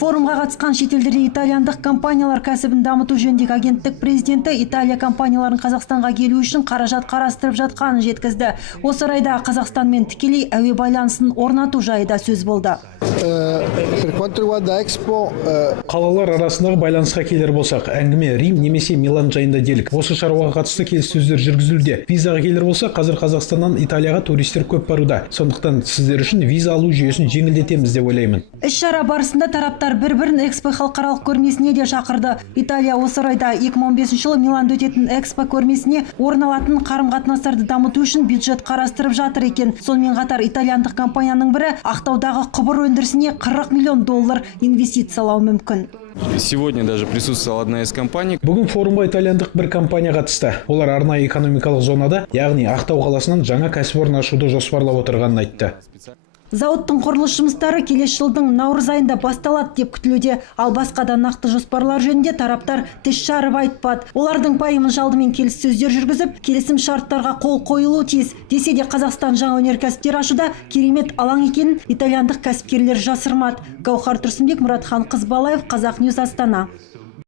Форумға қатысқан шетелдерде итальяндық компаниялар кәсібін дамыту жөніндегі агенттік президенті Италия компанияларын Қазақстанға келу үшін қаражат қарастырып жатқанын жеткізді. Осы орайда Қазақстанмен тікелей әуе байланысын орнату жайы да сөз болды. Қалалар арасындағы байланысқа келер болсақ, әңгіме Рим немесе Милан жайында делік. Осы шаруаға қатысты келіссөздер жүргізілуде. Визаға келер болса, қазір Қазақстаннан Италияға туристер көп баруда. Сондықтан сіздер үшін виза алу жүйесін жеңілдетеміз деп ойлаймын. Іс-шара барысында тараптар бір-бірін Экспо халықаралық көрмесіне де шақырды. Италия осы орайда 2015 жылы Миланда өтетін Экспо көрмесіне орын алатын қарым-қатынастарды дамыту үшін бюджет қарастырып жатыр екен. Сонымен қатар итальяндық компанияның бірі Ақтаудағы құбыр өндірісіне 40 миллион доллар инвестициялау мүмкін. Сегодня даже присутствовала одна из компаний. Бүгін форумға итальяндық бір компания қатысты. Олар арнайы экономикалық зонада, яғни Ақтау қаласынан жаңа кәсіпорын ашуды жоспарлап отырғанын айтты. Зауыттың құрылыс жұмыстары келесі жылдың наурыз айында басталады деп күтілуде, ал басқа да нақты жоспарлар жөнінде тараптар тіс жарып айтпады. Олардың пайымын жалдымен келіссөздер жүргізіп, келісім шарттарға қол қойылуы тиіс. Десе де Қазақстан жаңа өнеркәсіптер ашуда керемет алаң екенін итальяндық кәсіпкерлер жасырмады. Гаухар Тұрсынбек, Мұратхан Қызбалаев, Қазақ Ньюс, Астана.